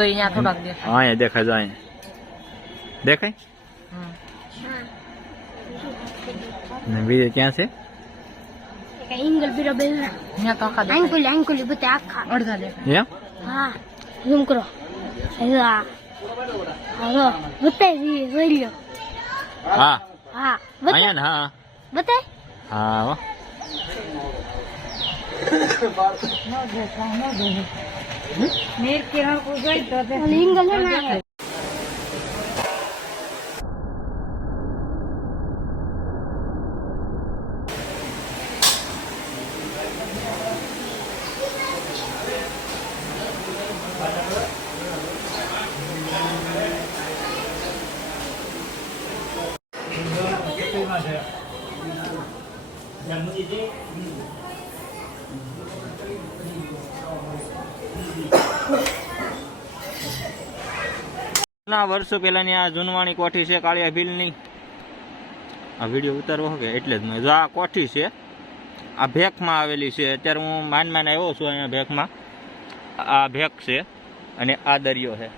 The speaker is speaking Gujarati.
તો અહીંયા થોડાક દેખાય. અહીંયા દેખાય જો અહીંયા દેખાય ને બીજે ક્યાં છે એંગલ બીરો બે અહીંયા તો આખા દેખાય. એંગલ બધા આખા અડધા દેખાય. એમ હા ઝૂમ કરો હા હાલો બતાવી જોઈ લ્યો હા હા અહીંયા ને હા બતાય હા હો. નીર કિરણ કો જોઈ તો તે એંગલ હે ના ના વર્ષો પહેલાની આ જૂનવાણી કોઠી છે કાળિયા ભીલની. આ વિડીયો ઉતારવો કે એટલે જ મેં જો આ કોઠી છે આ ભેખમાં આવેલી છે. અત્યારે હું માન આવ્યો છું અહીંયા ભેખમાં. આ ભેખ છે અને આ દરિયો છે.